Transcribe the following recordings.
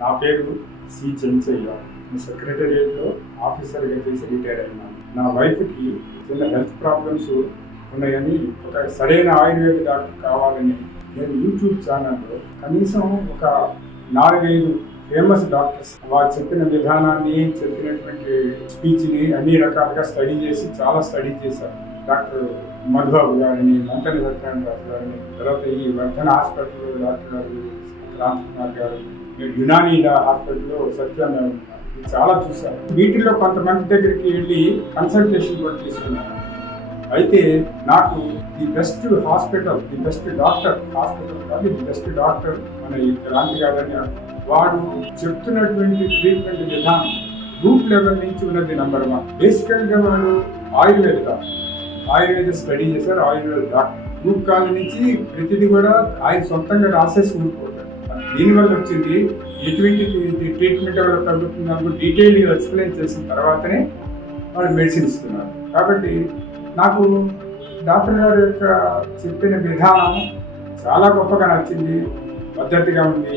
నా పేరు సి చెంచయ్య. సెక్రటేరియట్లో ఆఫీసర్గా చేసి రిటైర్ అయినాను. నా వైఫ్కి చిన్న హెల్త్ ప్రాబ్లమ్స్ ఉన్నాయని, ఒక సరైన ఆయుర్వేద డాక్టర్ కావాలని నేను యూట్యూబ్ ఛానల్లో కనీసం ఒక 4-5 ఫేమస్ డాక్టర్స్ వారు చెప్పిన విధానాన్ని, చెప్పినటువంటి స్పీచ్ని అన్ని రకాలుగా స్టడీ చేసి చాలా స్టడీ చేశాను. డాక్టర్ మధుబాబు గారిని, మంతని సత్యనారాయణ గారిని, తర్వాత ఈ వర్ధన హాస్పిటల్లో డాక్టర్ గారు రామ్కుమార్ గారు, యునానీ హాస్పిటల్లో సత్యనారాయణ చాలా చూశాను. వీటిల్లో కొంతమంది దగ్గరికి వెళ్ళి కన్సల్టేషన్ కూడా తీసుకున్నాను. అయితే నాకు the best hospital, the best doctor, hospital కాదు ది బెస్ట్ డాక్టర్ మన ఈ క్రాంతి గారని, వాడు చెప్తున్నటువంటి ట్రీట్మెంట్ విధానం గ్రూప్ లెవెల్ నుంచి ఉన్నది నెంబర్ 1. బేసికల్గా వాడు ఆయుర్వేద స్టడీ చేశారు. ఆయుర్వేద డాక్టర్ గ్రూప్ కాలేజ్ నుంచి ప్రతిదీ కూడా ఆయన సొంతంగా రాసేసి ఊరుకోతారు. దీనివల్ల వచ్చింది ఎటువంటి ట్రీట్మెంట్ వల్ల తగ్గుతుందని డీటెయిల్గా ఎక్స్ప్లెయిన్ చేసిన తర్వాతనే వాళ్ళు మెడిసిన్ ఇస్తున్నారు. కాబట్టి నాకు డాక్టర్ గారి యొక్క చెప్పిన విధానం చాలా గొప్పగా నచ్చింది, పద్ధతిగా ఉంది.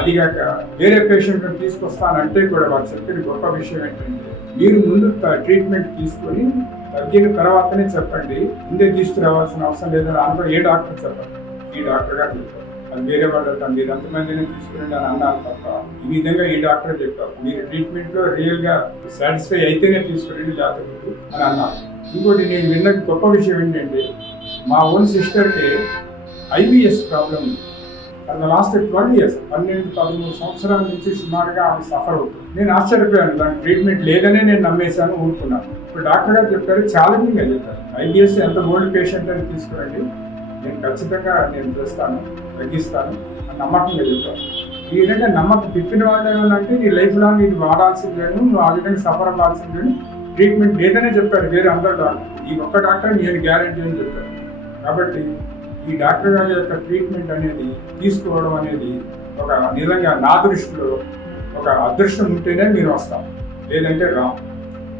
అదిగాక వేరే పేషెంట్ని తీసుకొస్తానంటే కూడా వారు చెప్పిన గొప్ప విషయం ఏంటంటే, మీరు ముందు ట్రీట్మెంట్ తీసుకొని తగ్గిన తర్వాతనే చెప్పండి, ముందే తీసుకురావాల్సిన అవసరం లేదని అనుకో. ఏ డాక్టర్ చెప్పండి, ఈ డాక్టర్ గారు చెప్పారు, అది వేరే వాళ్ళు మీరు ఎంతమందిని తీసుకురండి అని అన్నారు తప్ప ఈ విధంగా ఈ డాక్టర్ చెప్పారు, మీరు ట్రీట్మెంట్లో రియల్గా సాటిస్ఫై అయితేనే తీసుకురండి జాతకులు అని అన్నారు. ఇంకోటి నేను విన్న గొప్ప విషయం ఏంటంటే, మా ఓన్ సిస్టర్కి IBS ప్రాబ్లం ఉంది. లాస్ట్ 12 years 12-13 సంవత్సరాల నుంచి సుమారుగా ఆమె సఫర్ అవుతుంది. నేను ఆశ్చర్యపోయాను, దానికి ట్రీట్మెంట్ లేదనే నేను నమ్మేశాను, ఊరుకున్నాను. ఇప్పుడు డాక్టర్ గారు చెప్పారు, ఛాలెంజింగ్గా చెప్పారు, IBS ఎంత ఓల్డ్ పేషెంట్ అని తీసుకురండి, నేను ఖచ్చితంగా నేను చేస్తాను, తగ్గిస్తాను అని నమ్మకంగా చెప్పాను. ఈ విధంగా నమ్మకం తిప్పిన వాళ్ళు ఏమన్నంటే, నీ లైఫ్ లాంగ్ ఇది వాడాల్సిందేను, నువ్వు ఆ విధంగా సఫర్ అవ్వాల్సిందేను, ట్రీట్మెంట్ లేదనే చెప్పారు వేరే అందరు డాక్టర్. ఈ ఒక్క డాక్టర్ నేను గ్యారంటీ అని చెప్పారు. కాబట్టి ఈ డాక్టర్ గారి యొక్క ట్రీట్మెంట్ అనేది తీసుకోవడం అనేది ఒక నిజంగా నా దృష్టిలో ఒక అదృష్టం ఉంటేనే మీరు వస్తాం, లేదంటే రాం.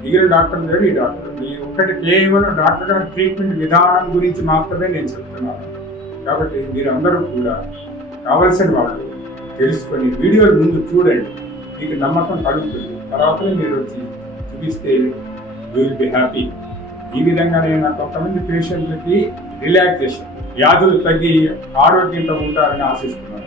మిగిలిన డాక్టర్ దగ్గర ఈ డాక్టర్ ఈ ఒక్కటి కేవలం డాక్టర్ గారి ట్రీట్మెంట్ విధానం గురించి మాత్రమే నేను చెప్తున్నాను. కాబట్టి మీరందరూ కూడా కావలసిన వాళ్ళు తెలుసుకొని వీడియోలు ముందు చూడండి, మీకు నమ్మకం కలుగుతుంది. తర్వాతనే మీరు వచ్చి చూపిస్తే యూ విల్ బి హ్యాపీ. ఈ విధంగా నేను కొంతమంది పేషెంట్లకి రిలాక్సేషన్, వ్యాధులు తగ్గి ఆరోగ్యంతో ఉంటారని ఆశిస్తున్నాను.